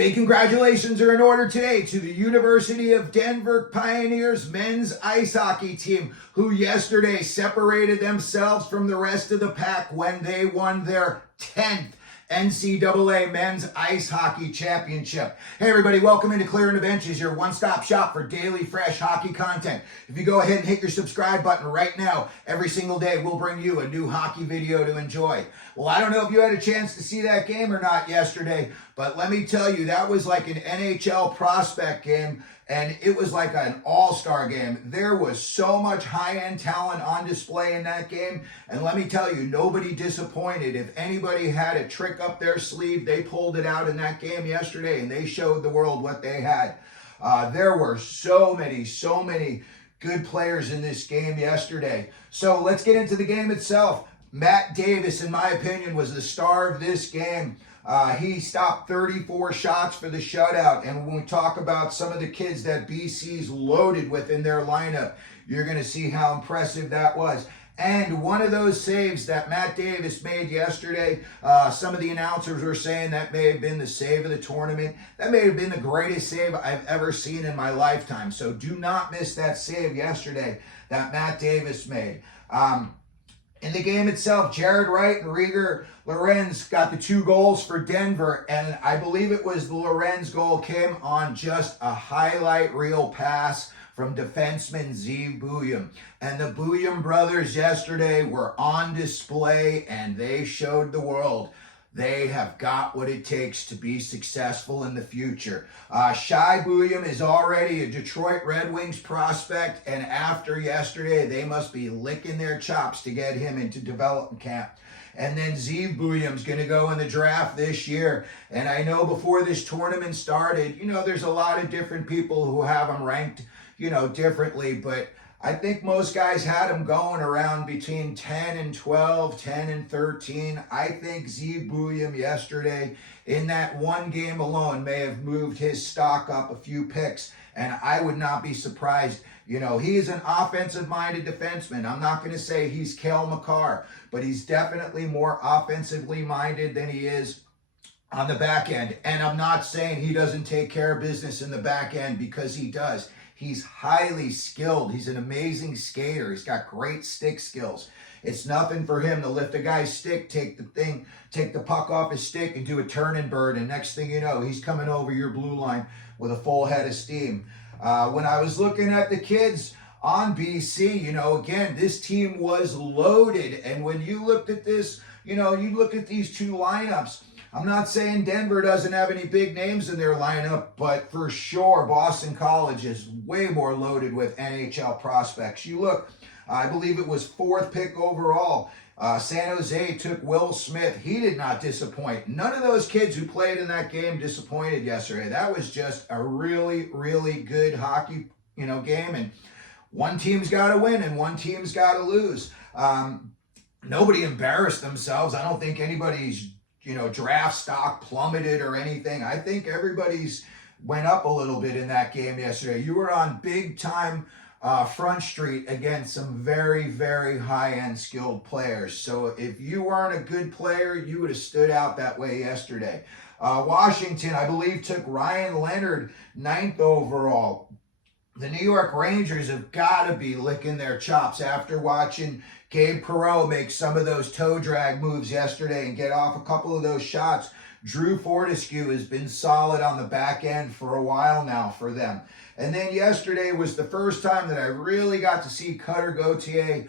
Big congratulations are in order today to the University of Denver Pioneers men's ice hockey team, who yesterday separated themselves from the rest of the pack when they won their 10th NCAA Men's Ice Hockey Championship. Hey everybody, welcome into Clearing the Benches, your one-stop shop for daily fresh hockey content. If you go ahead and hit your subscribe button right now, every single day we'll bring you a new hockey video to enjoy. Well, I don't know if you had a chance to see that game or not yesterday, but let me tell you, that was like an NHL prospect game, and it was like an all-star game. There was so much high-end talent on display in that game, and let me tell you, nobody disappointed. If anybody had a trick up their sleeve, they pulled it out in that game yesterday, and they showed the world what they had. There were so many good players in this game yesterday. So let's get into the game itself. Matt Davis, in my opinion, was the star of this game. He stopped 34 shots for the shutout. And when we talk about some of the kids that BC's loaded with in their lineup, you're going to see how impressive that was. And one of those saves that Matt Davis made yesterday, some of the announcers were saying that may have been the save of the tournament. That may have been the greatest save I've ever seen in my lifetime. So do not miss that save yesterday that Matt Davis made. In the game itself, Jared Wright and Rieger Lorenz got the 2 goals for Denver, and I believe it was the Lorenz goal came on just a highlight reel pass from defenseman Zeev Buium. And the Buium brothers yesterday were on display, and they showed the world they have got what it takes to be successful in the future. Shai Buium is already a Detroit Red Wings prospect, and after yesterday, they must be licking their chops to get him into development camp. And then Zeev Buium's going to go in the draft this year. And I know before this tournament started, there's a lot of different people who have him ranked, differently, but I think most guys had him going around between 10 and 12, 10 and 13. I think Zeev Buium yesterday, in that one game alone, may have moved his stock up a few picks, and I would not be surprised. He is an offensive-minded defenseman. I'm not going to say he's Cale Makar, but he's definitely more offensively minded than he is on the back end. And I'm not saying he doesn't take care of business in the back end, because he does. He's highly skilled. He's an amazing skater. He's got great stick skills. It's nothing for him to lift a guy's stick, take the puck off his stick and do a turn and burn, and next thing you know, he's coming over your blue line with a full head of steam. When I was looking at the kids on BC, again, this team was loaded. And when you looked at this, you look at these 2 lineups, I'm not saying Denver doesn't have any big names in their lineup, but for sure Boston College is way more loaded with NHL prospects. You look, I believe it was 4th pick overall. San Jose took Will Smith. He did not disappoint. None of those kids who played in that game disappointed yesterday. That was just a really good hockey, game. And one team's got to win and one team's got to lose. Nobody embarrassed themselves. I don't think anybody's draft stock plummeted or anything. I think everybody's went up a little bit in that game yesterday. You were on big time Front Street against some very high-end skilled players. So if you weren't a good player, you would have stood out that way yesterday. Washington, I believe, took Ryan Leonard 9th overall. The New York Rangers have got to be licking their chops after watching Gabe Perrault make some of those toe drag moves yesterday and get off a couple of those shots. Drew Fortescue has been solid on the back end for a while now for them. And then yesterday was the first time that I really got to see Cutter Gauthier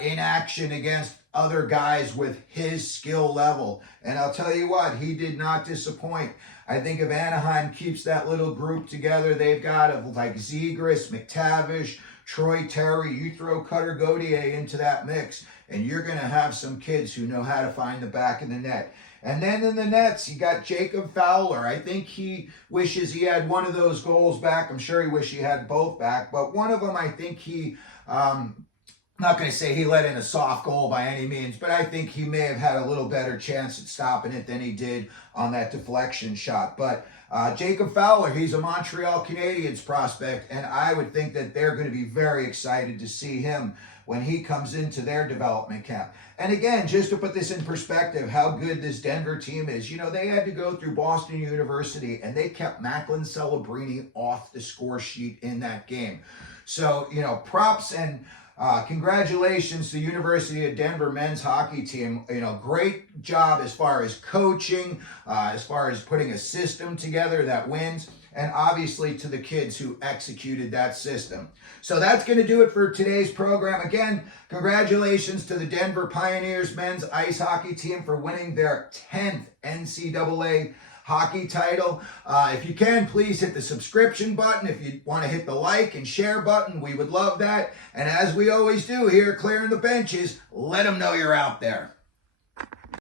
in action against other guys with his skill level. And I'll tell you what, he did not disappoint. I think if Anaheim keeps that little group together, they've got like Zegras, McTavish, Troy Terry, you throw Cutter Gauthier into that mix, and you're going to have some kids who know how to find the back of the net. And then in the nets, you got Jacob Fowler. I think he wishes he had one of those goals back. I'm sure he wishes he had both back, but one of them I think he I'm not going to say he let in a soft goal by any means, but I think he may have had a little better chance at stopping it than he did on that deflection shot. But Jacob Fowler, he's a Montreal Canadiens prospect, and I would think that they're going to be very excited to see him when he comes into their development camp. And again, just to put this in perspective, how good this Denver team is. You know, they had to go through Boston University, and they kept Macklin Celebrini off the score sheet in that game. So, you know, props and congratulations to the University of Denver men's hockey team. You know, great job as far as coaching, as far as putting a system together that wins, and obviously to the kids who executed that system. So that's going to do it for today's program. Again, congratulations to the Denver Pioneers men's ice hockey team for winning their 10th NCAA hockey title. If you can, please hit the subscription button. If you want to hit the like and share button, we would love that. And as we always do here, clearing the benches, let them know you're out there.